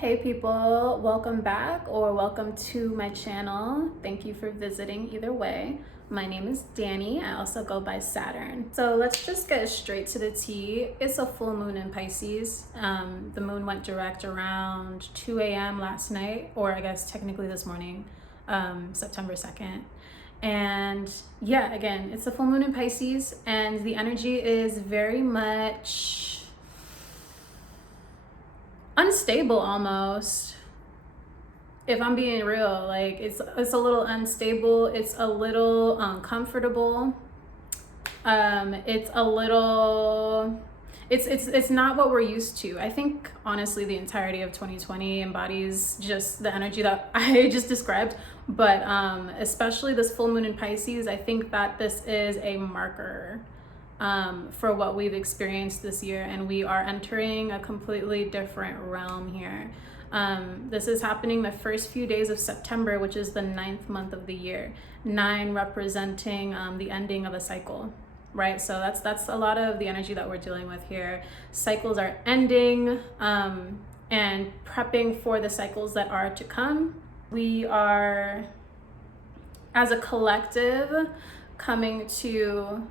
Hey people, welcome back or welcome to my channel. Thank you for visiting either way. My name is Danny. I also go by Saturn. So let's just get straight to the tea. It's a full moon in Pisces. The moon went direct around 2 a.m. last night, or I guess technically this morning, September 2nd. And yeah, again, it's a full moon in Pisces and the energy is very much unstable almost, if I'm being real. Like it's a little unstable, it's a little uncomfortable, it's a little it's not what we're used to. I think honestly the entirety of 2020 embodies just the energy that I just described, but especially this full moon in Pisces, I think that this is a marker for what we've experienced this year, and we are entering a completely different realm here. This is happening the first few days of September, which is the 9th month of the year. 9 representing the ending of a cycle, right? So that's a lot of the energy that we're dealing with here. Cycles are ending and prepping for the cycles that are to come. We are, as a collective, coming to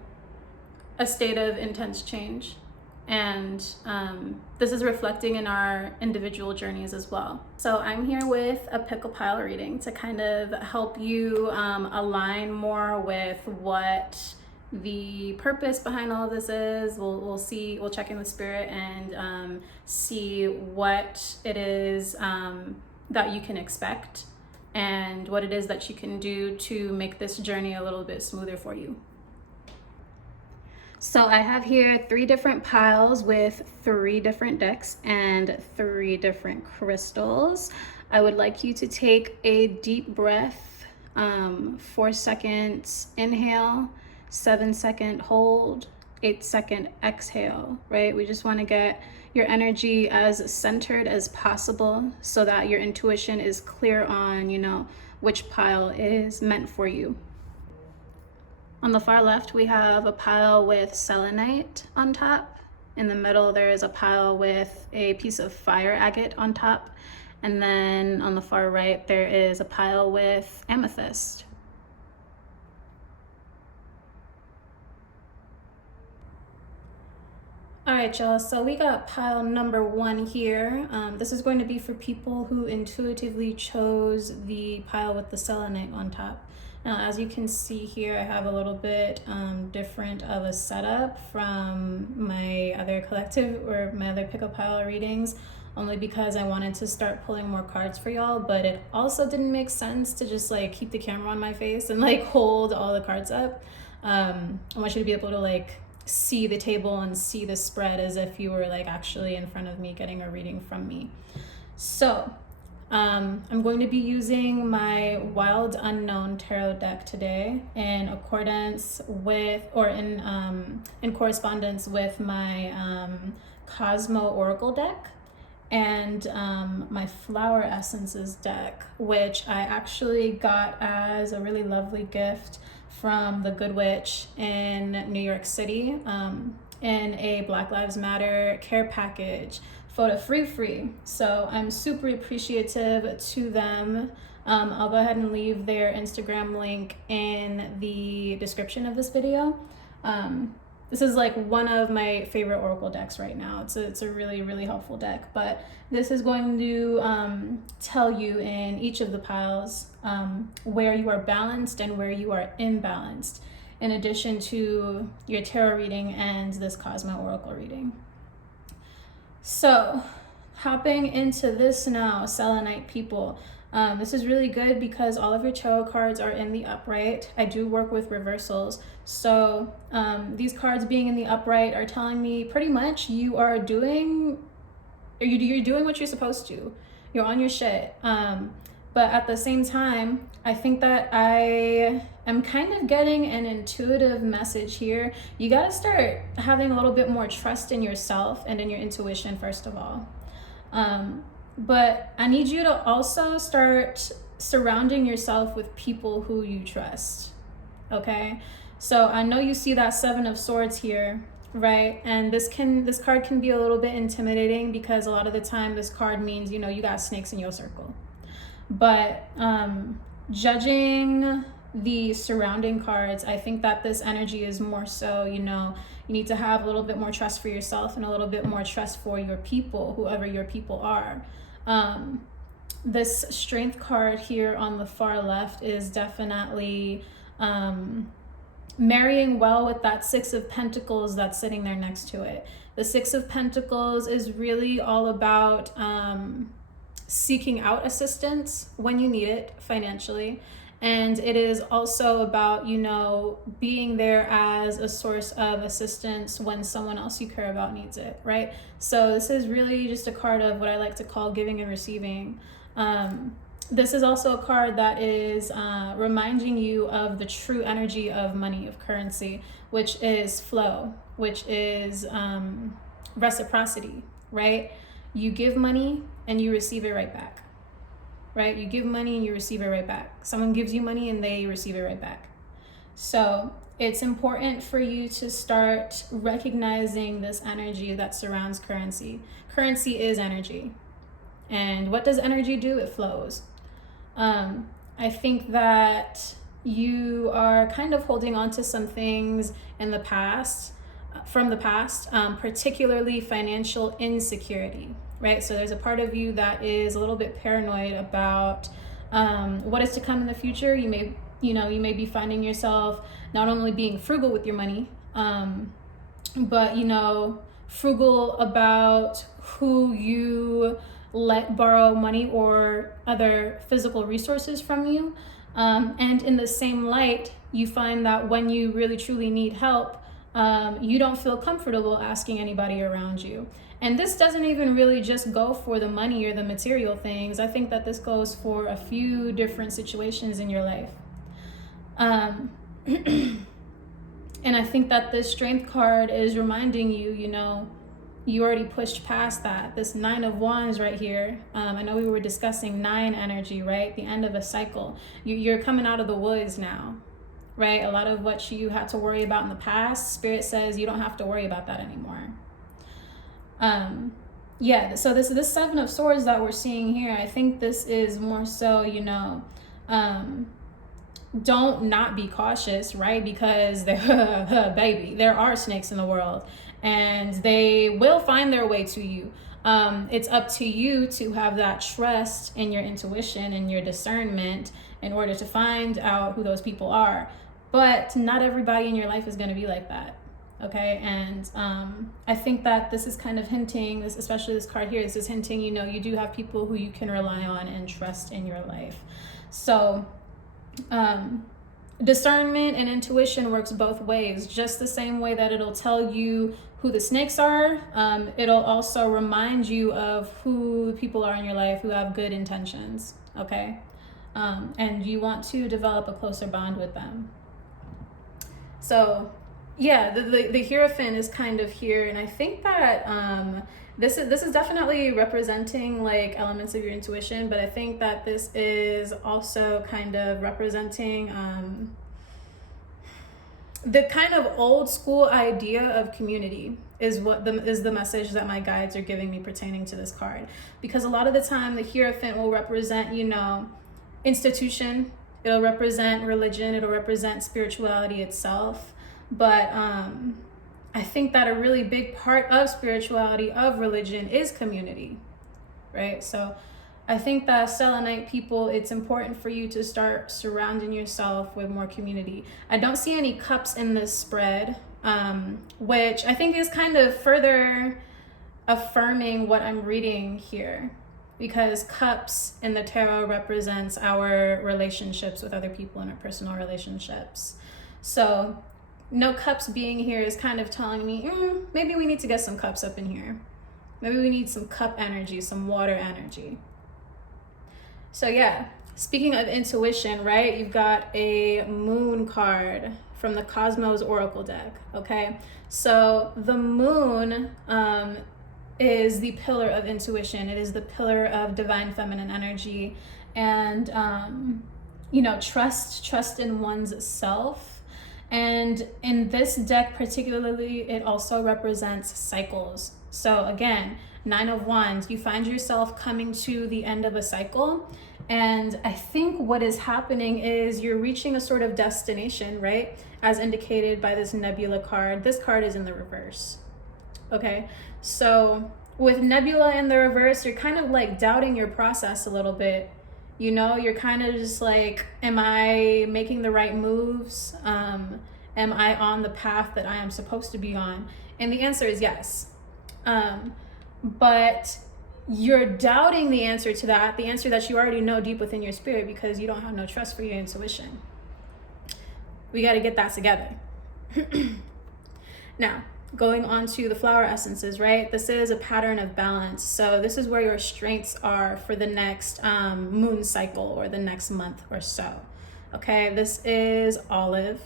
a state of intense change, and this is reflecting in our individual journeys as well. So I'm here with a pickle pile reading to kind of help you align more with what the purpose behind all of this is. We'll check in with spirit and see what it is that you can expect and what it is that you can do to make this journey a little bit smoother for you. So I have here 3 different piles with 3 different decks and 3 different crystals. I would like you to take a deep breath, 4 seconds inhale, 7-second hold, 8-second exhale, right? We just want to get your energy as centered as possible so that your intuition is clear on, which pile is meant for you. On the far left, we have a pile with selenite on top. In the middle, there is a pile with a piece of fire agate on top. And then on the far right, there is a pile with amethyst. All right, y'all, so we got pile number 1 here. This is going to be for people who intuitively chose the pile with the selenite on top. Now, as you can see here, I have a little bit different of a setup from my other collective or my other pickle pile readings, only because I wanted to start pulling more cards for y'all, but it also didn't make sense to just like keep the camera on my face and like hold all the cards up. I want you to be able to like see the table and see the spread as if you were like actually in front of me getting a reading from me. So I'm going to be using my Wild Unknown tarot deck today in accordance with, or in correspondence with my Cosmo Oracle deck and my Flower Essences deck, which I actually got as a really lovely gift from the Good Witch in New York City in a Black Lives Matter care package. Photo free. So I'm super appreciative to them. I'll go ahead and leave their Instagram link in the description of this video. This is like one of my favorite oracle decks right now. It's a really, really helpful deck, but this is going to tell you in each of the piles where you are balanced and where you are imbalanced, in addition to your tarot reading and this Cosmo Oracle reading. So hopping into this now, selenite people, this is really good because all of your tarot cards are in the upright. I do work with reversals, so these cards being in the upright are telling me pretty much you're doing what you're supposed to. You're on your shit. But at the same time, I think that I am kind of getting an intuitive message here. You got to start having a little bit more trust in yourself and in your intuition, first of all. But I need you to also start surrounding yourself with people who you trust, okay? So I know you see that 7 of Swords here. right? And this card can be a little bit intimidating because a lot of the time this card means, you know, you got snakes in your circle. But judging the surrounding cards, I think that this energy is more so, you know, you need to have a little bit more trust for yourself and a little bit more trust for your people, whoever your people are. This strength card here on the far left is definitely marrying well with that Six of Pentacles that's sitting there next to it. The Six of Pentacles is really all about seeking out assistance when you need it financially. And it is also about, you know, being there as a source of assistance when someone else you care about needs it, right? So this is really just a card of what I like to call giving and receiving. This is also a card that is reminding you of the true energy of money, of currency, which is flow, which is reciprocity, right? You give money and you receive it right back, right? You give money and you receive it right back. Someone gives you money and they receive it right back. So it's important for you to start recognizing this energy that surrounds currency. Currency is energy. And what does energy do? It flows. I think that you are kind of holding on to some things in the past, from the past, particularly financial insecurity, right? So there's a part of you that is a little bit paranoid about what is to come in the future. You may be finding yourself not only being frugal with your money, but, you know, frugal about who you let borrow money or other physical resources from you. And in the same light, you find that when you really truly need help, you don't feel comfortable asking anybody around you. And this doesn't even really just go for the money or the material things. I think that this goes for a few different situations in your life. And I think that this strength card is reminding you, you know, you already pushed past that. This Nine of Wands right here. I know we were discussing 9 energy, right? The end of a cycle. You're coming out of the woods now, right? A lot of what you had to worry about in the past, Spirit says you don't have to worry about that anymore. Yeah, so this Seven of Swords that we're seeing here, I think this is more so, you know, don't not be cautious, right? Because baby, there are snakes in the world and they will find their way to you. It's up to you to have that trust in your intuition and your discernment in order to find out who those people are. But not everybody in your life is going to be like that. Okay. And I think that this is kind of hinting, this, especially this card here, this is hinting, you know, you do have people who you can rely on and trust in your life. So discernment and intuition works both ways. Just the same way that it'll tell you who the snakes are, it'll also remind you of who people are in your life who have good intentions. Okay. And you want to develop a closer bond with them. So yeah, the Hierophant is kind of here, and I think that this is definitely representing like elements of your intuition, but I think that this is also kind of representing the kind of old school idea of community is the message that my guides are giving me pertaining to this card. Because a lot of the time the Hierophant will represent, you know, institution, it'll represent religion, it'll represent spirituality itself. But I think that a really big part of spirituality, of religion, is community, right? So I think that Selenite people, it's important for you to start surrounding yourself with more community. I don't see any cups in this spread, which I think is kind of further affirming what I'm reading here, because cups in the tarot represents our relationships with other people and our personal relationships. So no cups being here is kind of telling me, maybe we need to get some cups up in here. Maybe we need some cup energy, some water energy. So yeah, speaking of intuition, right? You've got a moon card from the Cosmos Oracle deck, okay? So the moon is the pillar of intuition. It is the pillar of divine feminine energy and, you know, trust in one's self And in this deck particularly, it also represents cycles. So again, 9 of Wands, you find yourself coming to the end of a cycle. And I think what is happening is you're reaching a sort of destination, right? As indicated by this Nebula card. This card is in the reverse. Okay, so with Nebula in the reverse, you're kind of like doubting your process a little bit. You know, you're kind of just like, am I making the right moves? Am I on the path that I am supposed to be on? And the answer is yes. But you're doubting the answer to that, the answer that you already know deep within your spirit, because you don't have no trust for your intuition. We got to get that together. Now, going on to the flower essences, right? This is a pattern of balance. So this is where your strengths are for the next moon cycle or the next month or so. Okay, this is olive,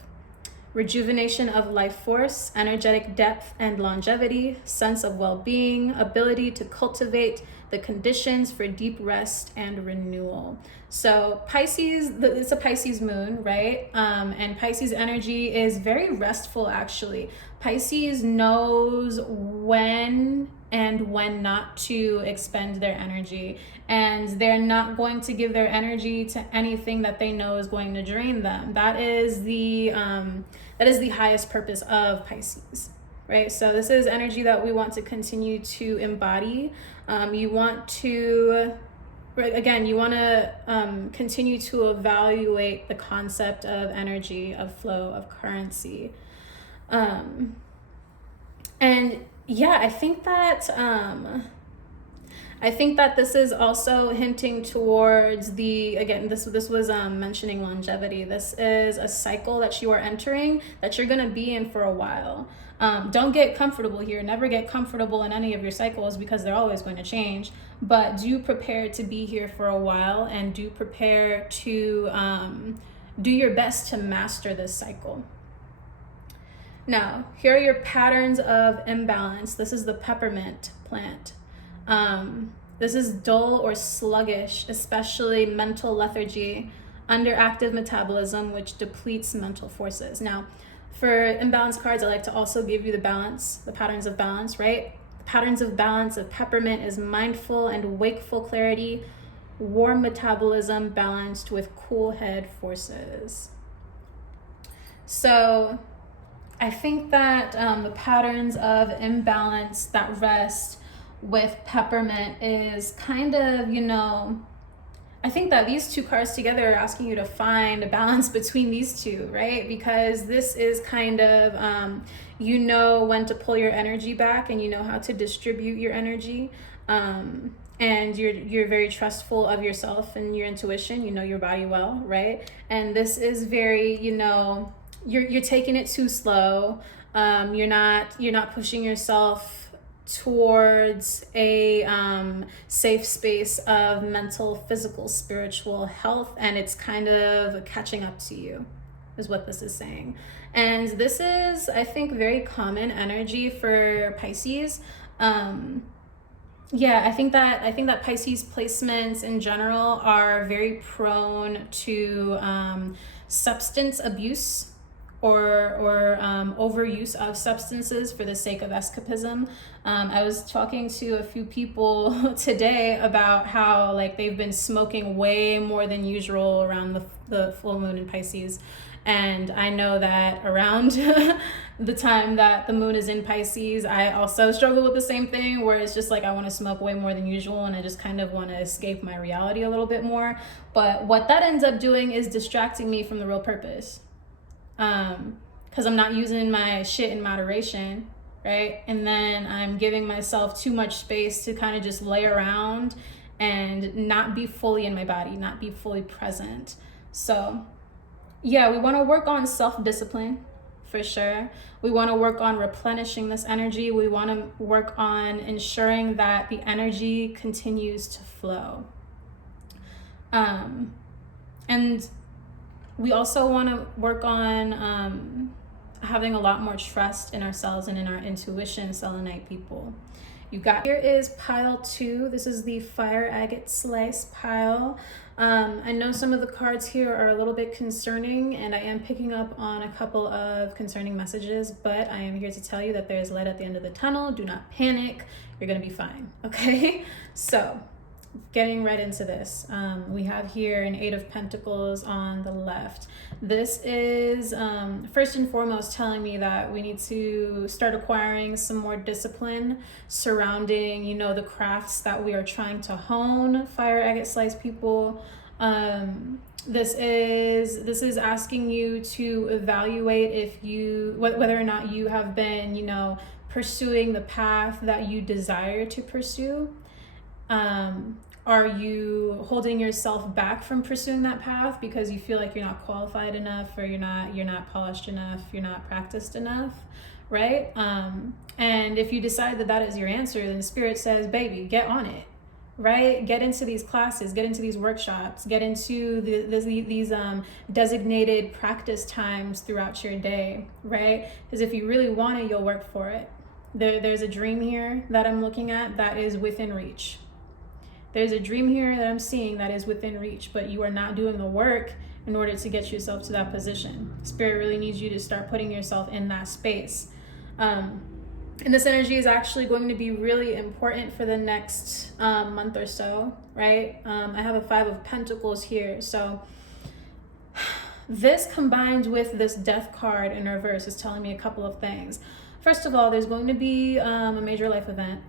rejuvenation of life force, energetic depth and longevity, sense of well-being, ability to cultivate the conditions for deep rest and renewal. So Pisces, it's a Pisces moon, right? And Pisces energy is very restful, actually. Pisces knows when and when not to expend their energy, and they're not going to give their energy to anything that they know is going to drain them. That is the highest purpose of Pisces, right? So this is energy that we want to continue to embody. You want to continue to evaluate the concept of energy, of flow, of currency. And yeah, I think that this is also hinting towards this was mentioning longevity. This is a cycle that you are entering, that you're going to be in for a while. Don't get comfortable here. Never get comfortable in any of your cycles, because they're always going to change. But do prepare to be here for a while, and do prepare to do your best to master this cycle. Now, here are your patterns of imbalance. This is the peppermint plant. This is dull or sluggish, especially mental lethargy, underactive metabolism, which depletes mental forces. Now, for imbalance cards, I like to also give you the patterns of balance, right? The patterns of balance of peppermint is mindful and wakeful clarity, warm metabolism balanced with cool head forces. So I think that the patterns of imbalance that rest with peppermint is kind of, I think that these two cards together are asking you to find a balance between these two, right? Because this is kind of, when to pull your energy back, and you know how to distribute your energy. And you're very trustful of yourself and your intuition. You know your body well, right? And this is very, you're taking it too slow. You're not pushing yourself towards a safe space of mental, physical, spiritual health, and it's kind of catching up to you, is what this is saying. And this is, I think, very common energy for Pisces. I think that Pisces placements in general are very prone to substance abuse, or overuse of substances for the sake of escapism. I was talking to a few people today about how they've been smoking way more than usual around the full moon in Pisces. And I know that around the time that the moon is in Pisces, I also struggle with the same thing, where it's just I want to smoke way more than usual, and I just kind of want to escape my reality a little bit more. But what that ends up doing is distracting me from the real purpose. Because I'm not using my shit in moderation, right? And then I'm giving myself too much space to kind of just lay around and not be fully in my body, not be fully present. So yeah, we want to work on self-discipline for sure. We want to work on replenishing this energy. We want to work on ensuring that the energy continues to flow. And we also want to work on having a lot more trust in ourselves and in our intuition, Selenite people. You got, here is pile 2. This is the fire agate slice pile. I know some of the cards here are a little bit concerning, and I am picking up on a couple of concerning messages, but I am here to tell you that there's light at the end of the tunnel. Do not panic. You're gonna be fine, okay? So, getting right into this, we have here an 8 of Pentacles on the left. This is first and foremost telling me that we need to start acquiring some more discipline surrounding, you know, the crafts that we are trying to hone, fire agate slice people. This is asking you to evaluate if you, whether or not you have been, you know, pursuing the path that you desire to pursue. Are you holding yourself back from pursuing that path because you feel like you're not qualified enough, or you're not polished enough, you're not practiced enough, right? And if you decide that that is your answer, then Spirit says, baby, get on it, right? Get into these classes, get into these workshops, get into these designated practice times throughout your day, right? Because if you really want it, you'll work for it. There's a dream here that I'm looking at that is within reach. There's a dream here that I'm seeing that is within reach, but you are not doing the work in order to get yourself to that position. Spirit really needs you to start putting yourself in that space. And this energy is actually going to be really important for the next month or so, right? I have a 5 of Pentacles here. So this combined with this Death card in reverse is telling me a couple of things. First of all, there's going to be a major life event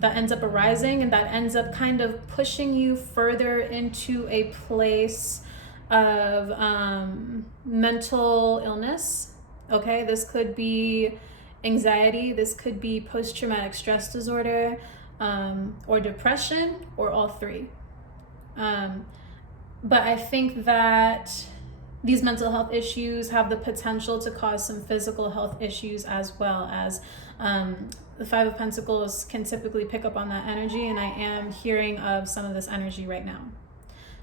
that ends up arising, and that ends up kind of pushing you further into a place of mental illness. Okay, this could be anxiety, this could be post-traumatic stress disorder, or depression, or all three. But I think that these mental health issues have the potential to cause some physical health issues as well, as the 5 of Pentacles can typically pick up on that energy, and I am hearing of some of this energy right now.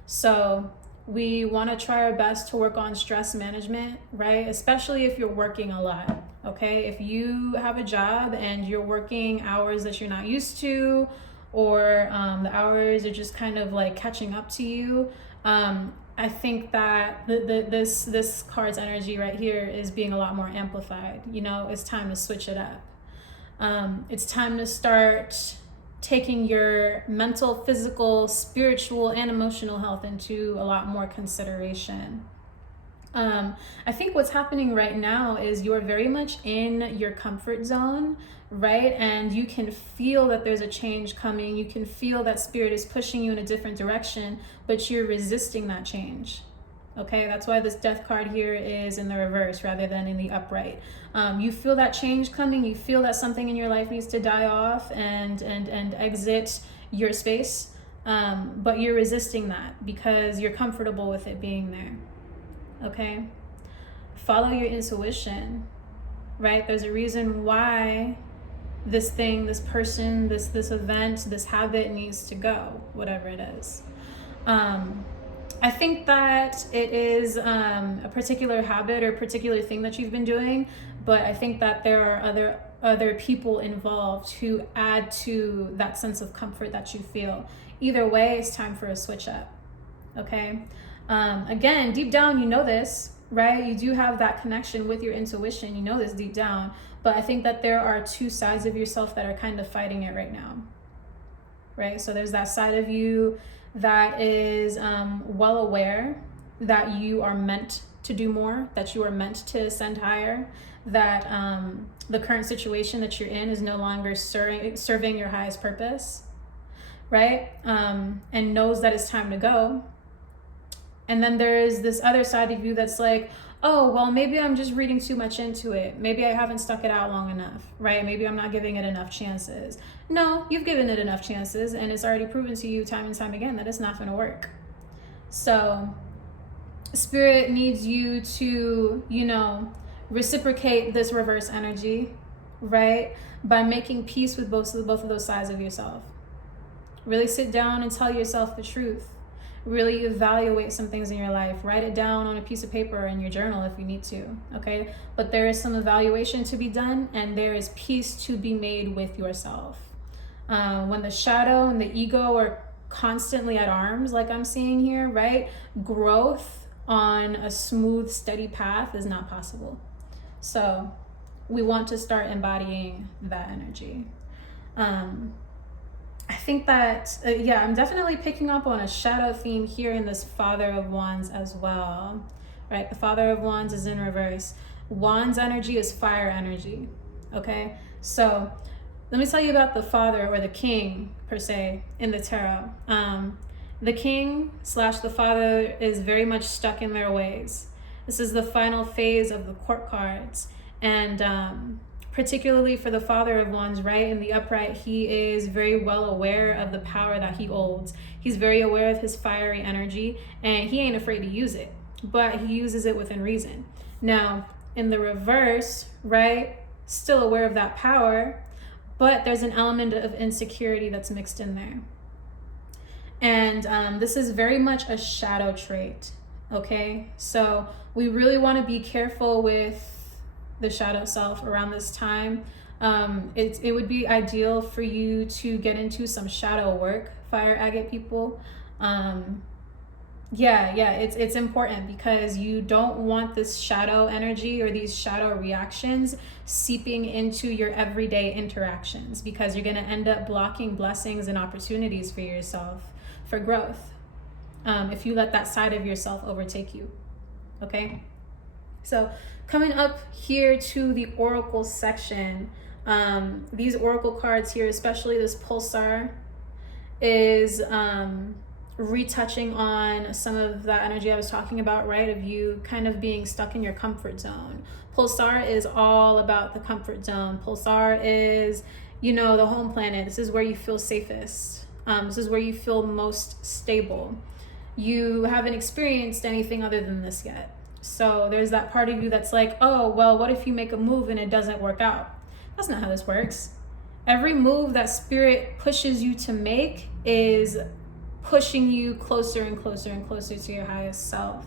So we want to try our best to work on stress management, right? Especially if you're working a lot, okay? If you have a job and you're working hours that you're not used to, or the hours are just kind of like catching up to you, I think that this card's energy right here is being a lot more amplified. You know, it's time to switch it up. It's time to start taking your mental, physical, spiritual, and emotional health into a lot more consideration. I think what's happening right now is you're very much in your comfort zone, right? And you can feel that there's a change coming. You can feel that Spirit is pushing you in a different direction, but you're resisting that change. Okay, that's why this Death card here is in the reverse rather than in the upright. You feel that change coming. You feel that something in your life needs to die off and exit your space, but you're resisting that because you're comfortable with it being there. Okay, follow your intuition, right? There's a reason why this thing, this person, this event, this habit needs to go, whatever it is. I think that it is a particular habit or particular thing that you've been doing, but I think that there are other people involved who add to that sense of comfort that you feel. Either way, it's time for a switch up, okay? Again, deep down, you know this, right? You do have that connection with your intuition. You know this deep down, but I think that there are two sides of yourself that are kind of fighting it right now, right? So there's that side of you that is well aware that you are meant to do more, that you are meant to ascend higher, that the current situation that you're in is no longer serving your highest purpose, right? And knows that it's time to go. And then there's this other side of you that's like, oh, well, maybe I'm just reading too much into it. Maybe I haven't stuck it out long enough, right? Maybe I'm not giving it enough chances. No, you've given it enough chances, and it's already proven to you time and time again that it's not going to work. So Spirit needs you to, you know, reciprocate this reverse energy, right? By making peace with both of those sides of yourself. Really sit down and tell yourself the truth. really evaluate some things in your life. Write it down on a piece of paper or in your journal if you need to, okay? But there is some evaluation to be done, and there is peace to be made with yourself. When the shadow and the ego are constantly at arms, like I'm seeing here, right? Growth on a smooth, steady path is not possible. So we want to start embodying that energy. I think that, I'm definitely picking up on a shadow theme here in this Father of Wands as well, right? The Father of Wands is in reverse. Wands energy is fire energy, okay? So let me tell you about the Father, or the King per se, in the tarot. The King / the Father is very much stuck in their ways. This is the final phase of the court cards. And particularly for the Father of Wands, right, in the upright, he is very well aware of the power that he holds. He's very aware of his fiery energy, and he ain't afraid to use it, but he uses it within reason. Now, in the reverse, right, still aware of that power, but there's an element of insecurity that's mixed in there. And this is very much a shadow trait, okay? So we really want to be careful with the shadow self around this time. It would be ideal for you to get into some shadow work, fire agate people. It's important, because you don't want this shadow energy or these shadow reactions seeping into your everyday interactions, because you're going to end up blocking blessings and opportunities for yourself for growth if you let that side of yourself overtake you. Okay, so coming up here to the oracle section, these oracle cards here, especially this pulsar, is retouching on some of that energy I was talking about, right? Of you kind of being stuck in your comfort zone. Pulsar is all about the comfort zone. Pulsar is, the home planet. This is where you feel safest. This is where you feel most stable. You haven't experienced anything other than this yet. So there's that part of you that's like, oh, well, what if you make a move and it doesn't work out? That's not how this works. Every move that spirit pushes you to make is pushing you closer and closer and closer to your highest self.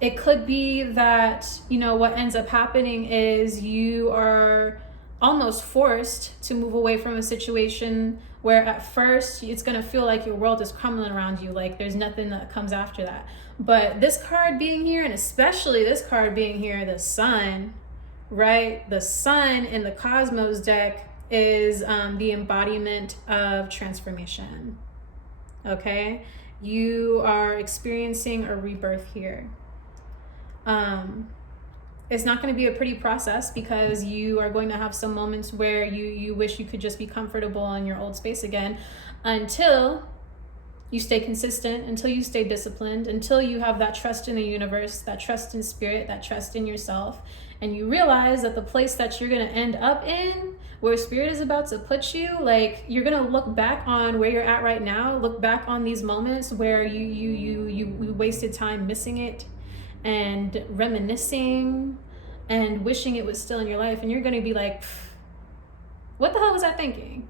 It could be that, what ends up happening is you are almost forced to move away from a situation where at first it's going to feel like your world is crumbling around you, like there's nothing that comes after that. But this card being here, and especially this card being here, the Sun, right? The Sun in the Cosmos deck is the embodiment of transformation. Okay? You are experiencing a rebirth here. It's not going to be a pretty process, because you are going to have some moments where you wish you could just be comfortable in your old space again, until you stay consistent, until you stay disciplined, until you have that trust in the universe, that trust in spirit, that trust in yourself, and you realize that the place that you're going to end up in, where spirit is about to put you, like, you're going to look back on where you're at right now, look back on these moments where you wasted time missing it and reminiscing and wishing it was still in your life, and you're going to be like, what the hell was I thinking,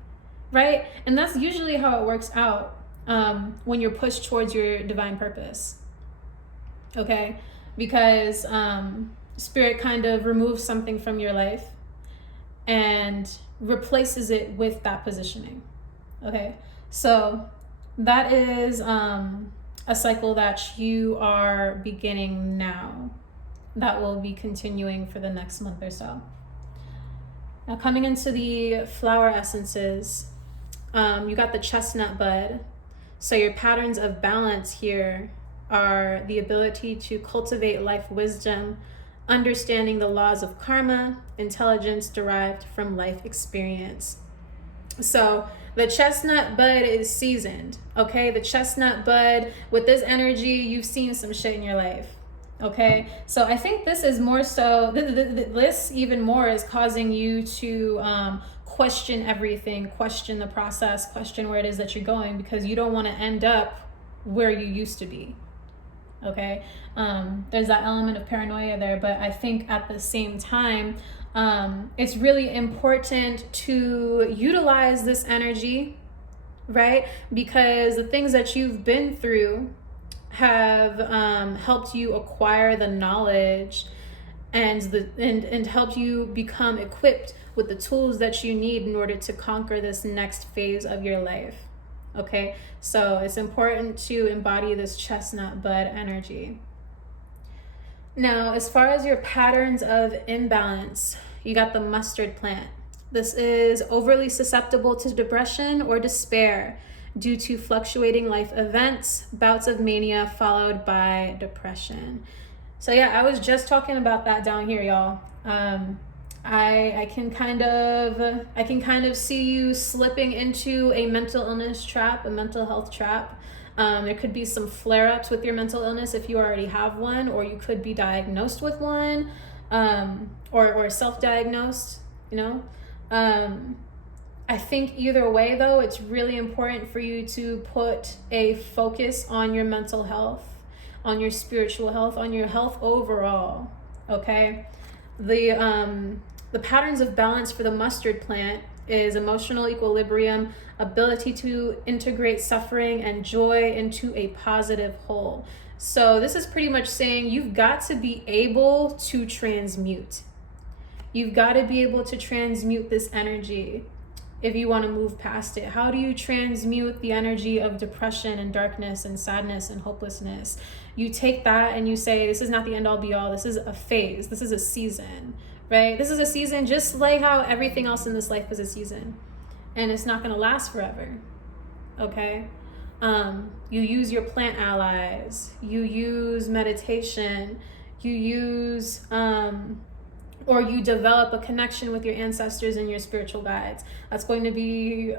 right? And that's usually how it works out when you're pushed towards your divine purpose, okay? Because spirit kind of removes something from your life and replaces it with that positioning, okay? So that is a cycle that you are beginning now, that will be continuing for the next month or so. Now, coming into the flower essences, you got the chestnut bud. So your patterns of balance here are the ability to cultivate life wisdom, understanding the laws of karma, intelligence derived from life experience. So the chestnut bud is seasoned, okay? The chestnut bud, with this energy, you've seen some shit in your life, okay? So I think this is more so, this even more is causing you to question everything, question the process, question where it is that you're going, because you don't want to end up where you used to be, okay? There's that element of paranoia there, but I think at the same time, it's really important to utilize this energy right? Because the things that you've been through have helped you acquire the knowledge and helped you become equipped with the tools that you need in order to conquer this next phase of your life. Okay, so it's important to embody this chestnut bud energy. Now, as far as your patterns of imbalance, you got the mustard plant. This is overly susceptible to depression or despair due to fluctuating life events, bouts of mania followed by depression. So yeah, I was just talking about that down here, y'all. I can kind of see you slipping into a mental illness trap, a mental health trap. There could be some flare-ups with your mental illness if you already have one, or you could be diagnosed with one, or self-diagnosed, you know. I think either way, though, it's really important for you to put a focus on your mental health, on your spiritual health, on your health overall, okay? The patterns of balance for the mustard plant is emotional equilibrium, ability to integrate suffering and joy into a positive whole. So this is pretty much saying you've got to be able to transmute. You've got to be able to transmute this energy if you want to move past it. How do you transmute the energy of depression and darkness and sadness and hopelessness? You take that and you say, this is not the end all be all. This is a phase. This is a season, right? This is a season just like how everything else in this life is a season. And it's not going to last forever, okay? You use your plant allies. You use meditation. You use... or you develop a connection with your ancestors and your spiritual guides. That's going to be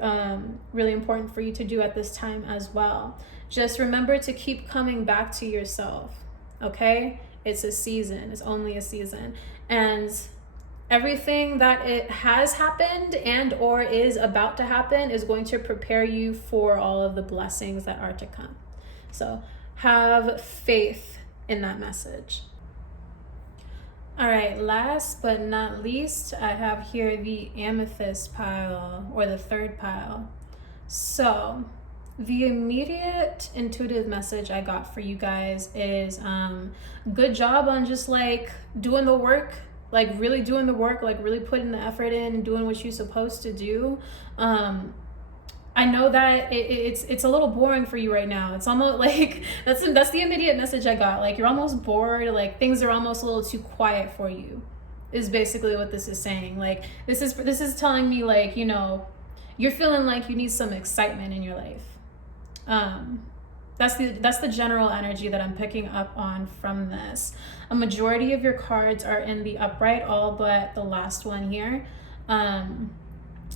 really important for you to do at this time as well. Just remember to keep coming back to yourself, okay? It's a season. It's only a season. And everything that it has happened and or is about to happen is going to prepare you for all of the blessings that are to come. So have faith in that message. All right, last but not least, I have here the amethyst pile, or the third pile. So the immediate intuitive message I got for you guys is good job on just like doing the work, like really doing the work, like really putting the effort in and doing what you're supposed to do. I know that it's a little boring for you right now. It's almost like that's the immediate message I got. Like you're almost bored, like things are almost a little too quiet for you, is basically what this is saying. Like this is telling me, like, you know, you're feeling like you need some excitement in your life. That's the general energy that I'm picking up on from this. A majority of your cards are in the upright, all but the last one here.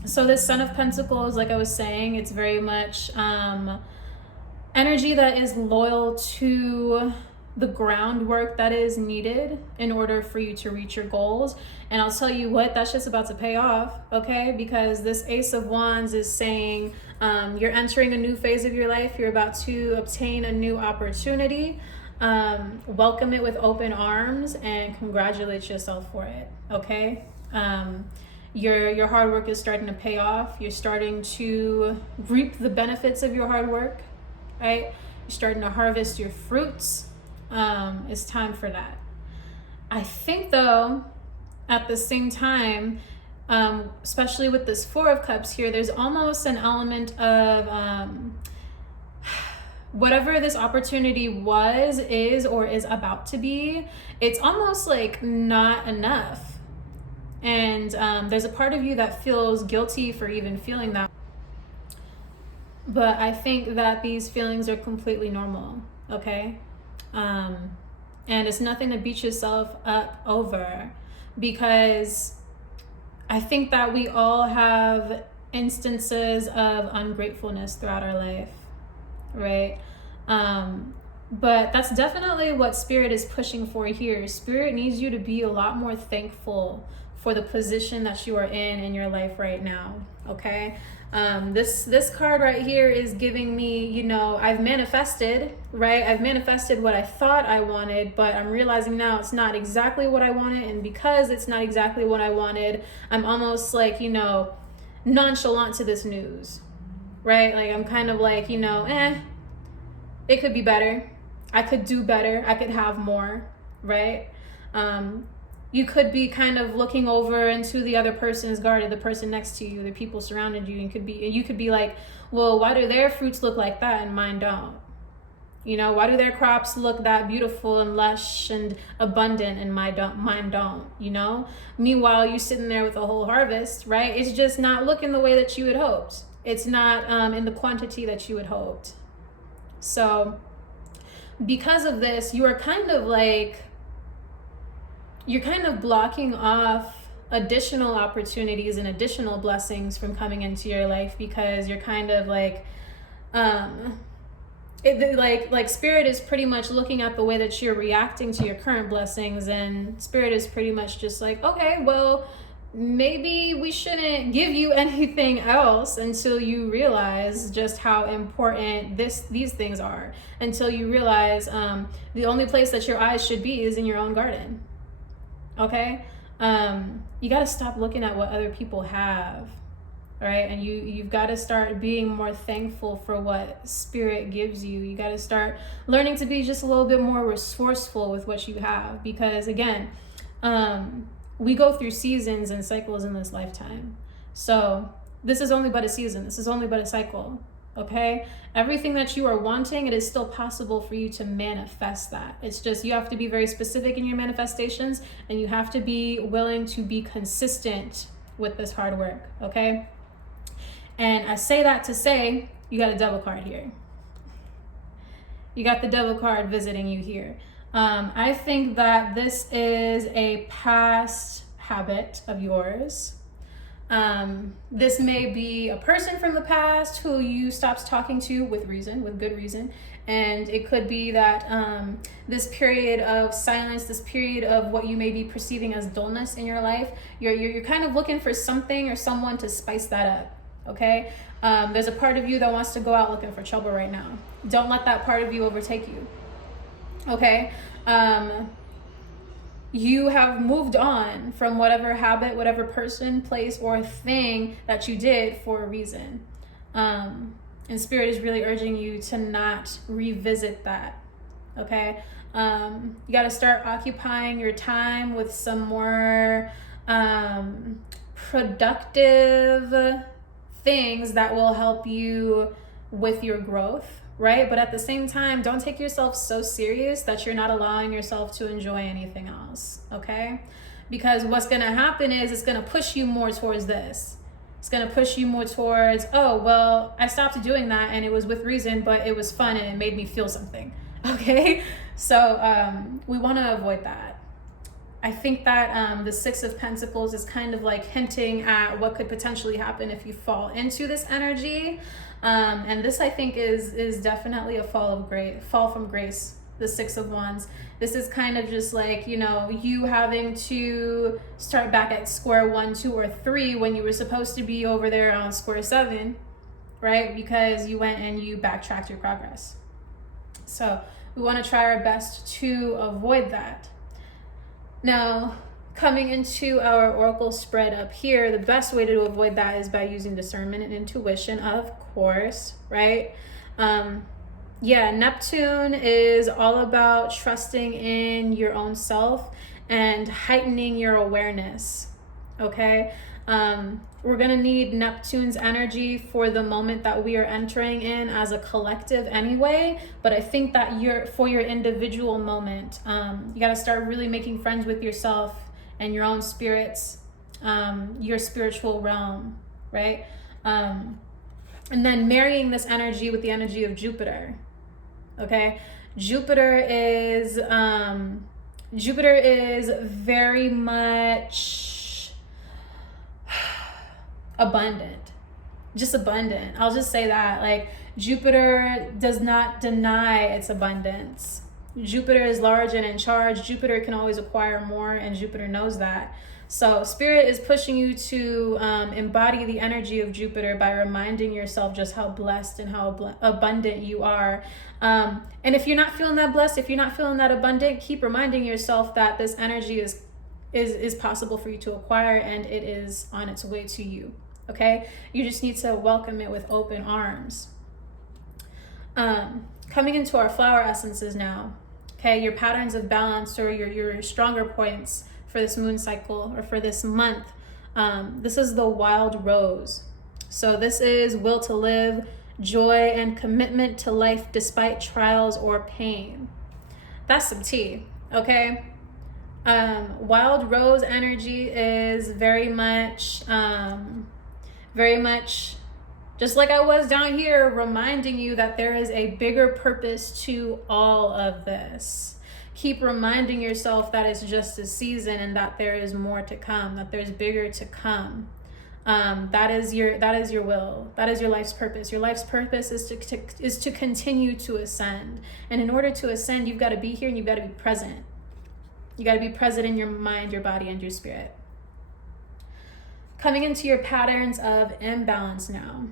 So this Son of Pentacles, like I was saying, it's very much energy that is loyal to the groundwork that is needed in order for you to reach your goals. And I'll tell you what, that's just about to pay off, okay? Because this Ace of Wands is saying you're entering a new phase of your life. You're about to obtain a new opportunity. Welcome it with open arms and congratulate yourself for it, okay? Your hard work is starting to pay off. You're starting to reap the benefits of your hard work, right? You're starting to harvest your fruits. It's time for that. I think, though, at the same time, especially with this Four of Cups here, there's almost an element of whatever this opportunity was, is, or is about to be, it's almost like not enough. And there's a part of you that feels guilty for even feeling that. But I think that these feelings are completely normal, okay? And it's nothing to beat yourself up over, because I think that we all have instances of ungratefulness throughout our life, right? But that's definitely what Spirit is pushing for here. Spirit needs you to be a lot more thankful for the position that you are in your life right now, okay? This card right here is giving me, you know, I've manifested, right? I've manifested what I thought I wanted, but I'm realizing now it's not exactly what I wanted. And because it's not exactly what I wanted, I'm almost like, you know, nonchalant to this news, right? Like I'm kind of like, it could be better. I could do better. I could have more, right? You could be kind of looking over into the other person's garden, the person next to you, the people surrounding you, and you could be like, well, why do their fruits look like that and mine don't? Why do their crops look that beautiful and lush and abundant and mine don't? Meanwhile, you sitting there with a whole harvest, right? It's just not looking the way that you had hoped. It's not in the quantity that you had hoped. So because of this, you're kind of blocking off additional opportunities and additional blessings from coming into your life, because you're kind of like, Spirit is pretty much looking at the way that you're reacting to your current blessings, and Spirit is pretty much just like, okay, well, maybe we shouldn't give you anything else until you realize just how important these things are, until you realize the only place that your eyes should be is in your own garden. Okay? You got to stop looking at what other people have. Right? And you've got to start being more thankful for what Spirit gives you. You got to start learning to be just a little bit more resourceful with what you have, because again, we go through seasons and cycles in this lifetime. So this is only but a season. This is only but a cycle. Okay? Everything that you are wanting, it is still possible for you to manifest that. It's just, you have to be very specific in your manifestations, and you have to be willing to be consistent with this hard work. Okay? And I say that to say, you got a devil card here. You got the devil card visiting you here. I think that this is a past habit of yours. This may be a person from the past who you stopped talking to with good reason. And it could be that this period of silence, this period of what you may be perceiving as dullness in your life, you're kind of looking for something or someone to spice that up. Okay? There's a part of you that wants to go out looking for trouble right now. Don't let that part of you overtake you. Okay? You have moved on from whatever habit, whatever person, place, or thing that you did for a reason. And Spirit is really urging you to not revisit that. Okay? You got to start occupying your time with some more productive things that will help you with your growth, right? But at the same time, don't take yourself so serious that you're not allowing yourself to enjoy anything else, okay? Because what's going to happen is it's going to push you more towards this. It's going to push you more towards, oh, well, I stopped doing that and it was with reason, but it was fun and it made me feel something, okay? So we want to avoid that. I think that the Six of Pentacles is kind of like hinting at what could potentially happen if you fall into this energy. And this, I think, is definitely a fall from grace, the Six of Wands. This is kind of just like, you having to start back at square 1, 2, or 3 when you were supposed to be over there on square 7, right? Because you went and you backtracked your progress. So we want to try our best to avoid that. Now, coming into our oracle spread up here, the best way to avoid that is by using discernment and intuition, of course, right? Neptune is all about trusting in your own self and heightening your awareness, okay? We're going to need Neptune's energy for the moment that we are entering in as a collective anyway, but I think that for your individual moment, you got to start really making friends with yourself and your own spirits, your spiritual realm, right? And then marrying this energy with the energy of Jupiter, okay? Jupiter is very much abundant, just abundant. I'll just say that, like, Jupiter does not deny its abundance. Jupiter is large and in charge. Jupiter can always acquire more, and Jupiter knows that. So Spirit is pushing you to embody the energy of Jupiter by reminding yourself just how blessed and how abundant you are. And if you're not feeling that blessed, if you're not feeling that abundant, keep reminding yourself that this energy is possible for you to acquire, and it is on its way to you. okay? You just need to welcome it with open arms. Coming into our flower essences now, okay? Your patterns of balance, or your stronger points for this moon cycle or for this month. This is the wild rose. So this is will to live, joy, and commitment to life despite trials or pain. That's some tea, okay? Wild rose energy is very much just like I was down here, reminding you that there is a bigger purpose to all of this. Keep reminding yourself that it's just a season and that there is more to come, that there's bigger to come. That is your will. That is your life's purpose. Your life's purpose is to continue to ascend. And in order to ascend, you've got to be here and you've got to be present. You got to be present in your mind, your body, and your spirit. Coming into your patterns of imbalance now.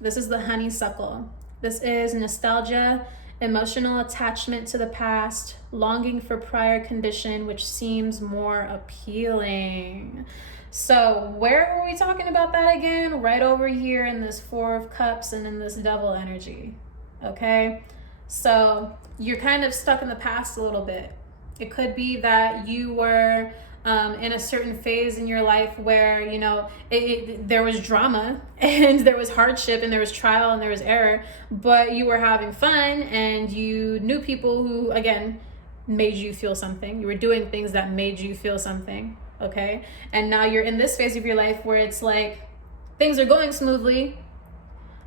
This is the honeysuckle. This is nostalgia, emotional attachment to the past, longing for prior condition, which seems more appealing. So where were we talking about that again? Right over here in this Four of Cups and in this Devil energy, okay? So you're kind of stuck in the past a little bit. It could be that you were in a certain phase in your life where, you know, there was drama and there was hardship and there was trial and there was error, but you were having fun and you knew people who, again, made you feel something. You were doing things that made you feel something, okay? And now you're in this phase of your life where it's like things are going smoothly.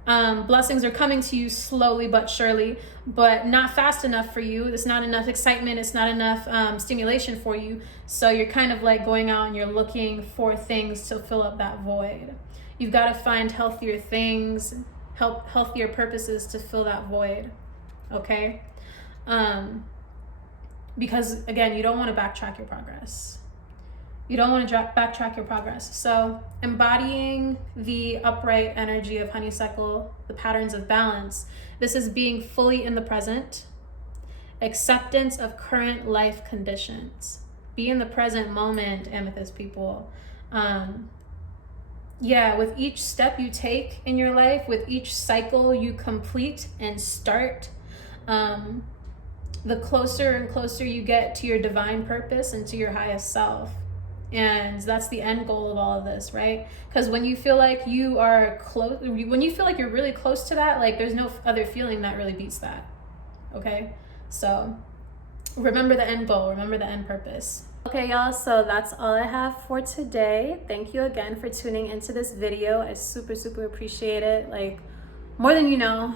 Blessings are coming to you slowly but surely, but not fast enough for you. It's not enough excitement. It's not enough stimulation for you. So you're kind of like going out and you're looking for things to fill up that void. You've got to find healthier things, healthier purposes to fill that void, okay? Because again, you don't want to backtrack your progress. You don't want to backtrack your progress. So embodying the upright energy of honeysuckle, the patterns of balance, this is being fully in the present, acceptance of current life conditions. Be in the present moment, Amethyst people. With each step you take in your life, with each cycle you complete and start, the closer and closer you get to your divine purpose and to your highest self. And that's the end goal of all of this, right? Because when you feel like you are close, when you feel like you're really close to that, like there's no other feeling that really beats that, okay? So remember the end goal, remember the end purpose. Okay, y'all, so that's all I have for today. Thank you again for tuning into this video. I super appreciate it, like more than you know,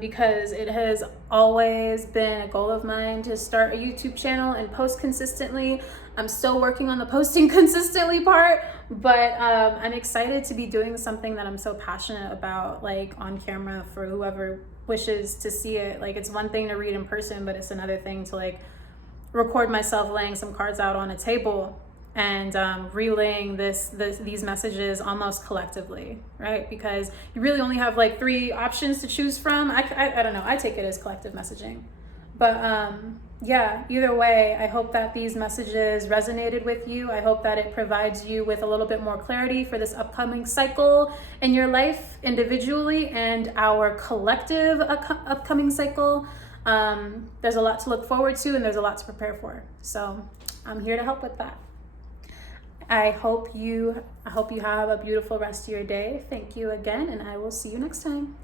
because it has always been a goal of mine to start a YouTube channel and post consistently. I'm still working on the posting consistently part, but I'm excited to be doing something that I'm so passionate about, like on camera, for whoever wishes to see it. Like, it's one thing to read in person, but it's another thing to like record myself laying some cards out on a table and relaying these messages almost collectively, right? Because you really only have like 3 options to choose from. I don't know, I take it as collective messaging. But yeah, either way, I hope that these messages resonated with you. I hope that it provides you with a little bit more clarity for this upcoming cycle in your life individually and our collective upcoming cycle. There's a lot to look forward to and there's a lot to prepare for. So I'm here to help with that. I hope you have a beautiful rest of your day. Thank you again, and I will see you next time.